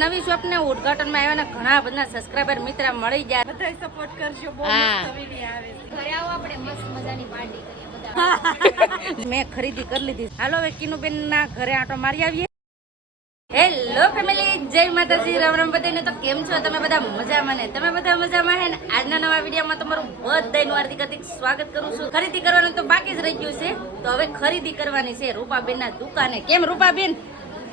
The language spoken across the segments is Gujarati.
નવી શોપ ને ઉદ્ઘાટન માં આવ્યા ને ઘણા બધા સબસ્ક્રાઇબર મિત્ર મળી ગયા. બધાય સપોર્ટ કરજો. બહુ મસ્ત વિડિયો આવે છે. ઘરે આવો આપણે મસ્ત મજાની પાર્ટી કરીએ બધા. મેં ખરીદી કરી લીધી. હાલો હવે કિનુબેન ના ઘરે આંટો મારી આવીએ. હેલો ફેમિલી, જય માતાજી, રામ રામ બધાને. તો કેમ છો તમે બધા? મજામાં ને? તમે બધા મજામાં હે ને? આજના નવા વિડીયોમાં તમારું બધાનું હાર્દિક હાર્દિક સ્વાગત કરું છું. ખરીદી કરવાનું તો બાકી જ રહી ગયું છે, તો હવે ખરીદી કરવાની છે રૂપાબેન ના દુકાને. કેમ રૂપાબેન?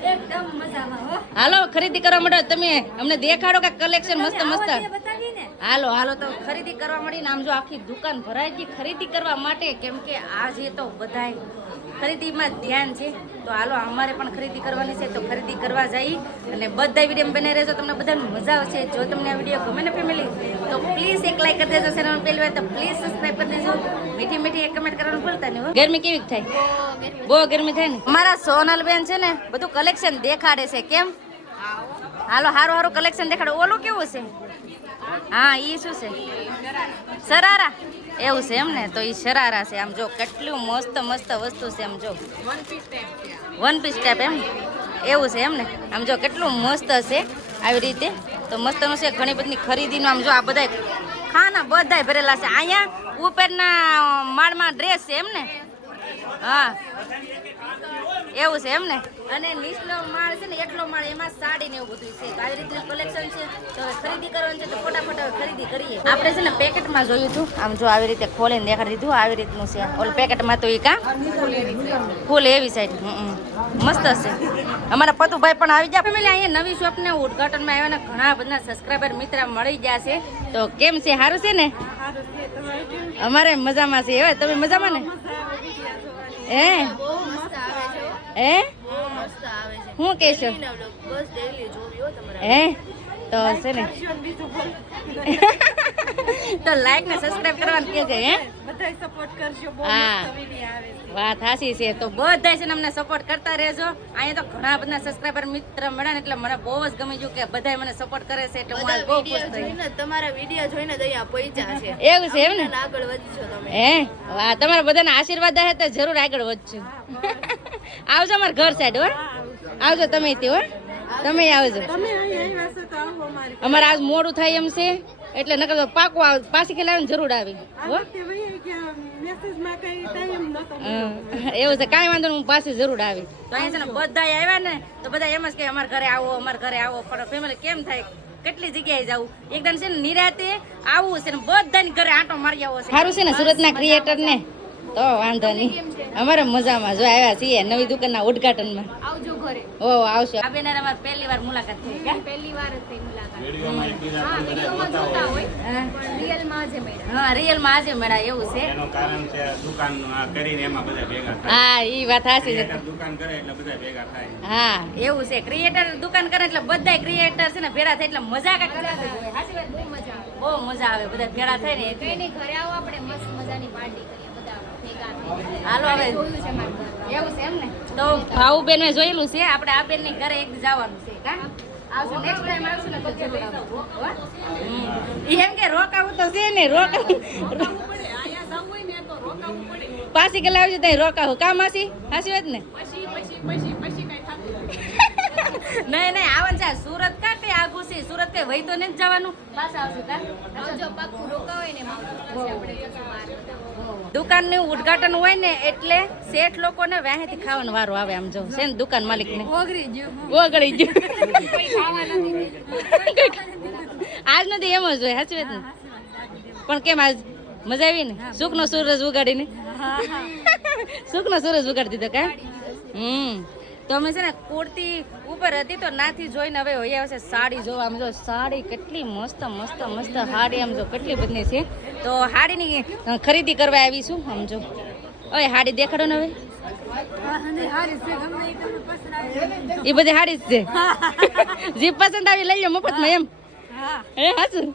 એકદમ મજામાં હો. હાલો ખરીદી કરવા માંડો. તમે અમને દેખાડો કે કલેક્શન મસ્ત મસ્ત. બતાવીને હાલો હાલો તો ખરીદી કરવા માંડીને. આમ જો આખી દુકાન ભરાઈ ગઈ ખરીદી કરવા માટે, કેમ કે આજે તો બધાય ખરીદીમાં ધ્યાન છે. તો હાલો અમારે પણ ખરીદી કરવાની છે, તો ખરીદી કરવા જઈ અને બધા વિડીયો બને રહેજો. તમને બધાને મજા આવશે. જો તમને આ વિડીયો ગમે ને ફેમિલી, તો પ્લીઝ એક લાઈક કરી દેજો. ચેનલ પહેલી વાર તો પ્લીઝ સબસ્ક્રાઇબ કરી દેજો. મીઠી મીઠી એક કમેન્ટ કરવાનું ભૂલતા નહીં. ગરમી કેવી થાય? બહુ ગરમી થાય ને. અમારા સોનલ બેન છે ને બધું કલેક્શન દેખાડે છે. કેમ? હાલો હારું હારું કલેક્શન દેખાડો. ઓલું કેવું છે? હા, ઈ શું છે? શરારા એવું છે એમ ને? તો ઈ શરારા છે. આમ જો કેટલું મસ્ત મસ્ત વસ્તુ છે. આમ જો વન પીસ ટાઈપ એમ એવું છે એમ ને? આમ જો કેટલું મસ્ત છે આવી રીતે. તો મસ્તનું છે. ઘણી બધી ખરીદીનું આમ જો આ બધા ખાના બધા ભરેલા છે. અહીંયા ઉપરના માળમાં ડ્રેસ છે એમ ને? હા એવું છે એમ ને? અને નીચલો માળ છે ને એટલો માળ, એમાં સાડી ને એવું બધું છે. તો આવી રીતનું કલેક્શન છે. તો હવે ખરીદી કરવાની છે, તો ફટાફટ હવે ખરીદી કરીએ. આપણે છે ને પેકેટમાં જોયું હતું. આમ જો આવી રીતે ખોલીને દેખાડી દીધું. આવી રીતનું છે ઓલ પેકેટમાં. તો એ કા ફૂલ એવી સાઈડ મસ્ત છે. અમારા પતુભાઈ પણ આવી ગયા. ફેમિલી અહીંયા નવી શોપ ને ઉદ્ઘાટનમાં આવ્યા ને ઘણા બધા સબસ્ક્રાઇબર મિત્ર મળી ગયા છે. તો કેમ છે? સારું છે ને? અમારે મજામાં છે. હવે તમે મજામાં ને? હે બહુ મસ્ત આવે છે. હે બહુ મસ્ત આવે છે. શું કહેશો? બસ ડેઈલી જોવી હો તમારે. હે તો છે ને તો લાઈક ને સબસ્ક્રાઇબ કરવાનું કે છે. હે બધાય સપોર્ટ કરજો. બહુ હા. મસ્ત વિડિયો આવે છે. વાત હાસી છે. તો બધા છે ને અમને સપોર્ટ કરતા રહેજો. અહીંયા તો ઘણા બધા સબસ્ક્રાઇબર મિત્ર મળ્યા ને, એટલે મને બહુ જ ગમી ગયું કે બધાય મને સપોર્ટ કરે છે. એટલે હું આજ બહુ ખુશ થઈ. જોઈને તમારા વિડિયો જોઈને જ અહીંયા પહોંચ્યા છે. એવું છે એમ ને? અને આગળ વધશો તમે. હે વાહ, તમારા બધાના આશીર્વાદ હે તો જરૂર આગળ વધશું. આવજો અમારા ઘર સાઈડ. હો આવજો તમે તે. હો તમે આવજો. તમે અહીં આવ્યા છો તો આવો અમારે. અમારે આજ મોડું થાય એમ છે, એટલે નકર તો પાકું પાછી ખેલ આવીને જરૂર આવી. આ વખતે વહી ગયા મેસેજમાં કઈ ટાઈમ નતો. એવું છે. કાંઈ વાંધો નહીં, હું પાછી જરૂર આવી. તો અહીંયા છે ને બધા આવ્યા ને, તો બધા એમ જ કે અમારા ઘરે આવો, અમારા ઘરે આવો. પણ ફેમિલી કેમ થાય, કેટલી જગ્યાએ જવું. એકદમ છે ને નિરાતે આવવું છે ને બધાની ઘરે આંટો મારી આવો છે. સારું છે ને સુરતના ક્રિએટર ને, તો વાંધો નહીં. અમારે મજામાં જો આવ્યા છીએ નવી દુકાનના ઉદ્ઘાટનમાં. આવજો ઘરે. ઓ આવશો. આ બેન અમારી પહેલી વાર મુલાકાત થઈ. કા પહેલી વાર જ થઈ મુલાકાત. હા, વિડીયોમાં જોતા હોય પણ રિયલમાં આજે મળ્યા. હા, રિયલમાં આજે મળ્યા. એવું છે. એનું કારણ છે દુકાન કરીને એમાં બધા ભેગા થાય. હા, ઈ વાત સાચી છે. Creator દુકાન કરે એટલે બધા ભેગા થાય. હા એવું છે. ક્રિએટર દુકાન કરે એટલે બધા ક્રિએટર છે ને ભેળા થાય એટલે મજા કાંઈક અલગ જ હોય. સાચી વાત? બહુ મજા આવે. બહુ મજા આવે બધા ભેળા થાય ને તો એટલે. એની ઘરે આવો આપણે મસ્ત મજાની પાર્ટી કરીએ બધા ભેગા થઈને. હાલો હવે. જોયું છે મારું ઘર. એવું છે એમ ને? તો ભાઉબેન જોયેલું છે. આપણે આ બેન ની ઘરે એક જવાનું છે. કા આવશું નેક્સ્ટ ટાઈમ આવશું ને તો જરૂર આવશું. હો? ઈ એમ કે રોકાવું તો છે ને, રોકાવું પાછી કે લાવજો તઈ રોકાવું. કા માસી હાસી વાત ને? નહીં નહીં આવવાનું છે. સુરત કા કઈ આગું છે? સુરત કઈ વહી તો નથી જવાનું. પાછા આવશું. કા આવજો, પાક્કું રોકાવાય ને એમાં આવજો. પછી આપણે જશું બહાર બધા. દુકાનનું ઉદ્ઘાટન હોય ને એટલે શેઠ લોકોને વ્યાહેથી ખાવાનો વારો આવે. આમ જો છે ને દુકાન માલિક ને ઓગળી ગયું. ઓગળી ગયું. કોઈ ખાવા નથી. આજ નથી એમ જ હોય. સાચી વાત ને? પણ કેમ આજ મજા આવી ને? સુખ નો સૂરજ ઉગાડીને સુખ નો સૂરજ ઉગાડી દીધો. કા તો અમે છે ને કુર્તી ઉપર હતી તો નાથી જોઈને હવે હોય આવશે સાડી જોવા. આમ જો સાડી કેટલી મસ્ત મસ્ત મસ્ત સાડી આમ જો કેટલી બધી છે. તો સાડીની ખરીદી કરવા આવીશું. આમ જો હવે સાડી દેખાડો ને. હવે એ બધી સાડી જ છે. જે પસંદ આવી લઈ લો મફતમાં એમ. હે હાચું?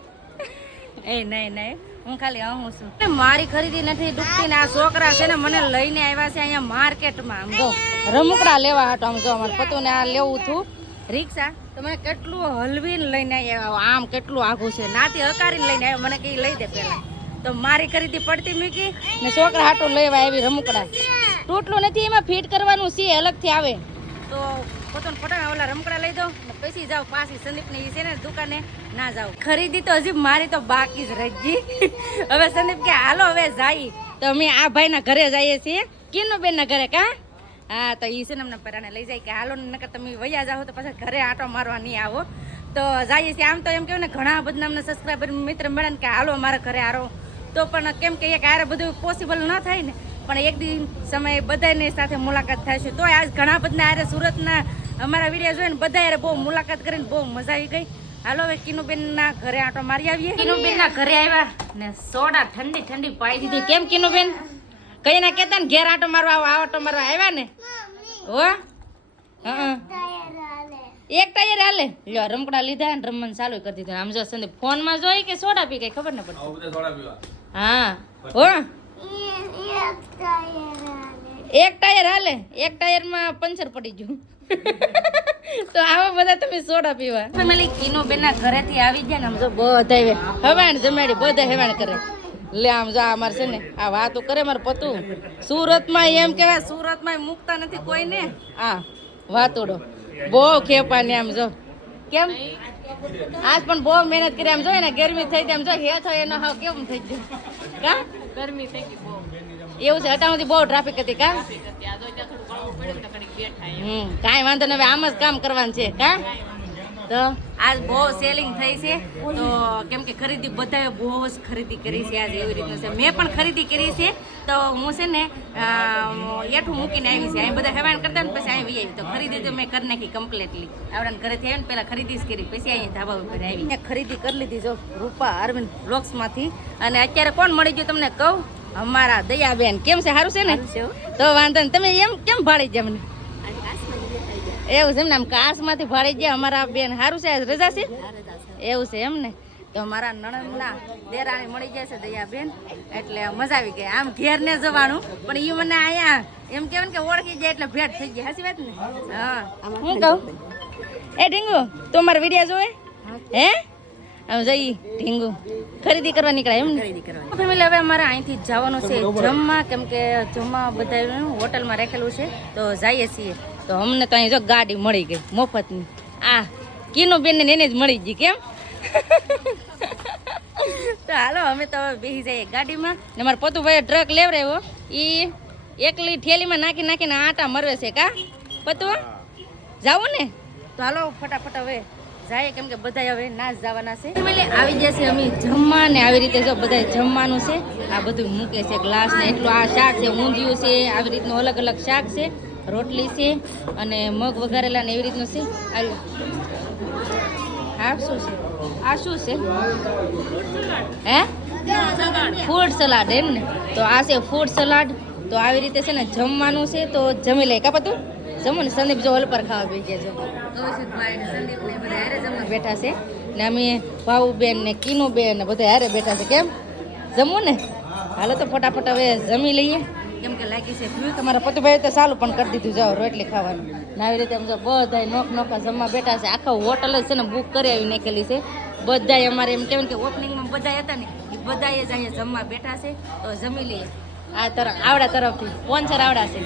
એ નહીં નહીં, હું ખાલી હું છું. મારી ખરીદી નથી ડૂબતી ને આ છોકરા છે ને મને લઈને આવ્યા છે અહીંયા માર્કેટમાં. આમ જો રમકડા લેવા હતો. આમ જો અમારે પતુને આ લેવું હતું રિક્ષા. તો મને કેટલું હલવીને લઈને આવ્યા. આમ કેટલું આઘું છે. નાથી હકારીને લઈને આવ્યા. મને કઈ લઈ દે પેલા. તો મારી ખરીદી પડતી મૂકી ને છોકરા હાટું લેવા આવી રમકડા. તૂટલું નથી, એમાં ફિટ કરવાનું છે, અલગથી આવે. તો પોતાના ફોટા ઓલા રમકડા લઈ દઉં ને પછી જાઉં પાછી સંદીપની છે ને દુકાને ના જાઉં. ખરીદી તો હજી મારી તો બાકી જ રહી ગઈ. હવે સંદીપ કે હાલો હવે જાય તો અમે આ ભાઈના ઘરે જઈએ છીએ, કિનુ બેનના ઘરે. કા હા, તો ઈ છે ને અમને પરાણે લઈ જાય કે હાલો નકર તમે વૈયા જાઓ તો પછી ઘરે આંટો મારવા નહીં આવો. તો જઈએ છીએ. આમ તો એમ કહેવાય ને ઘણા બધા અમને સબસ્ક્રાઈબર મિત્ર મળે ને કે હાલો મારા ઘરે આવો, તો પણ કેમ કે એક આરે બધું પોસિબલ ન થાય ને, પણ એક દિન સમયે બધાની સાથે મુલાકાત થાય છે. તો આજ ઘણા બધા આરે સુરતના અમારા વિડીયો જોઈને બધા આરે બહુ મુલાકાત કરીને બહુ મજા આવી ગઈ. હાલો હવે કિનુબેનના ઘરે આંટો મારી આવીએ. કિનુબેનના ઘરે આવ્યા ને સોડા ઠંડી ઠંડી પાઈ દીધી. કેમ કિનુબેન કઈ ના કેતા ને ઘેર આંટો મારવા આંટો મારવા આવ્યા ને? હો એક ટાયર હાલે. લ્યો રમકડા લીધા ને રમવાનું ચાલુ કરી દીધું. આમ જો સંદીપ ફોન માં જોઈ કે સોડા પી કઈ ખબર ન પડતી. હા હો એક ટાયર હાલે. એક ટાયર માં પંચર પડી ગયું. તો આવા બધા તમે સોડા પીવા. ફેમિલી કિનુબેનના ઘરેથી આવી ગયા ને આમ જો બધા હવાણ જમાડી બધા હેવાણ કરે. લે આમ જો અમારે છે ને આ વાતો કરે મારે પતું. સુરતમાં એમ કહેવાય સુરતમાં મૂકતા નથી કોઈને. આ વાતોડો બહુ ખેપાની. આમ જો કેમ આજ પણ બહુ મહેનત કરી. આમ જો ને ગરમી થઈ જાય. આમ જો હે થાય એનો હાવ કેમ થઈ ગયું. કા ગરમી થઈ ગઈ બહુ. એવું છે. હટામાંથી બહુ ટ્રાફિક હતી. કા કાંઈ વાંધો નહીં. હવે આમ જ કામ કરવાનું છે. કા તો આજ બહુ સેલિંગ થઈ છે. તો કેમ કે ખરીદી બધાએ બહુ જ ખરીદી કરી છે આજ. એવી રીતનું છે. મેં પણ ખરીદી કરી છે. તો હું છે ને એઠું મૂકીને આવી છે. અહીં બધા હેવાણ કરતા ને પછી અહીં વી આવી. તો ખરીદી તો મેં કરી નાખી કમ્પ્લીટલી. આવડાને ઘરેથી આવી ને પહેલાં ખરીદી જ કરી, પછી અહીં ધાબા ઉપર આવી મેં ખરીદી કરી લીધી. જો રૂપા અરવિંદ બ્લોક્સમાંથી. અને અત્યારે કોણ મળી ગયું તમને કહું? અમારા દયાબેન. કેમ છે? સારું છે ને? તો વાંધો નહીં. તમે એમ કેમ ભાળી ગયા મને? એવું છે એમ ને? આમ કાશમાંથી ભાળી ગયા અમારા બેન. સારું છે? રજા છે? એવું છે એમ ને? તો મારા નણંદના દેરાણી મળી ગયા છે દયાબેન, એટલે મજા આવી ગઈ. આમ ઘેર ને જવાનું પણ એ મને અહીંયા એમ કહેવાય ને કે ઓળખી જાય એટલે ભેટ થઈ ગઈ. સાચી વાત ને? હા. હું કહું એ ઢીંગુ તું મારા વિડીયો જોવે હે? આમ જઈ ઢીંગુ ખરીદી કરવા નીકળ્યા એમ ને? ફેમિલી હવે અમારે અહીંથી જવાનું છે જમવા, કેમ કે જમવા બધા હોટલમાં રાખેલું છે. તો જઈએ છીએ. તો અમને તો અહીં જો ગાડી મળી ગઈ મફતની. આ કિનુબેન ને એને જ મળી ગઈ. કેમ? તો હાલો અમે તો બેસી જઈએ ગાડીમાં. ને મારા પતુભાઈ ટ્રક લેવડાવ્યો. એ એકલી ઠેલીમાં નાખી નાખીને આટા મરવે છે. કા પતુ જાવું ને? તો હાલો ફટાફટ હવે જાય, કેમ કે બધા હવે નાચ જવાના છે. આવી જશે અમે જમવા ને આવી રીતે જો બધા જમવાનું છે. આ બધું મૂકે છે ગ્લાસ ને એટલું. આ શાક છે, ઊંધિયું છે, આવી રીતનું અલગ અલગ શાક છે, રોટલી છે અને મગ વઘારેલા ને એવી રીતનું છે. આ શું છે? આ શું છે? હે ફૂડ સલાડ એમ ને? તો આ છે ફૂડ સલાડ. તો આવી રીતે છે ને જમવાનું છે. તો જમી લે. કા પતું જમો ને? સંદીપ જો હોલ પર ખાવા બેસી ગયા છો. કૌશિકભાઈ ને સંદીપ ને બધા હારે જમવા બેઠા છે. ને અમે ભાવુબેન ને કિનુબેન ને બધા હારે બેઠા છે. કેમ જમવું ને? હાલો તો ફટાફટ હવે જમી લઈએ, કેમ કે લાગી છે ભૂખ. તમારા પતુભાઈ તો ચાલુ પણ કરી દીધું જાઓ રોટલી ખાવાનું. ને આવી રીતે જો બધા નોખા જમવા બેઠા છે. આખા હોટલ જ છે ને બુક કરી આવી નાખેલી છે. બધા અમારે એમ કહેવાય કે ઓપનિંગમાં બધા હતા ને એ બધા જ અહીંયા જમવા બેઠા છે. તો જમી લઈએ. આ તરફ આવડા તરફથી સ્પોન્સર આવડા છે.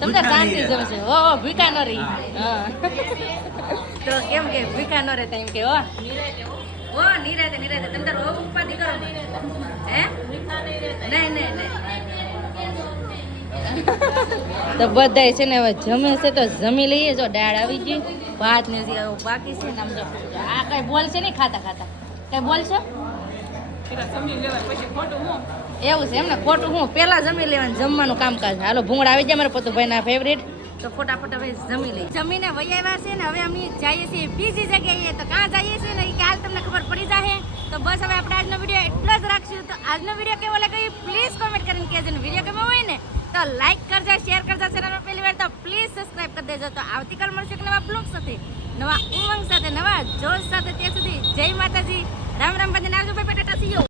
તમને શાંતિ જમશે. હો ભીખા ન રહી. હા તો કેમ કે ભીખા ન રહેતા એમ કે હો નિરાતે નિરાતે તમે તાર ઉપાધિ કરો. હે નહીં નહીં નહીં. તો બધા છે ને હવે જમે છે. તો જમી લઈએ. જો દાળ આવી ગઈ, ભાત ને બાકી છે ને. આમ જો આ કઈ બોલશે નહીં ખાતા ખાતા. કઈ બોલશે? એવું છે એમને? ખોટું હું પેલા જમી લેવાનું જમવાનું કામકાજ. હાલો ભૂંગળા આવી જાય મારા પતુભાઈ ના ફેવરેટ. તો ફટાફટ હવે જમી લઈએ. જમીને વૈયા છે ને હવે અમે જઈએ છીએ બીજી જગ્યાએ. તો ક્યાં જઈએ છીએ ને એ કાલ તમને ખબર પડી જાય. તો બસ હવે આપણે આજનો વિડીયો એટલો જ રાખશું. તો આજનો વિડીયો કેવો લાગે પ્લીઝ કોમેન્ટ કરીને કહેજો. ને વિડીયો કેવો હોય ને તો લાઈક કરજો, શેર કરજો. ચેનલમાં પહેલી વાર તો પ્લીઝ સબસ્ક્રાઇબ કરી દેજો. તો આવતીકાલ મળશે એક નવા બ્લોગ સાથે, નવા ઉમંગ સાથે, નવા જોશ સાથે. ત્યાં સુધી જય માતાજી, રામ રામ. બધાને આવજો ભાઈ. Tata C you.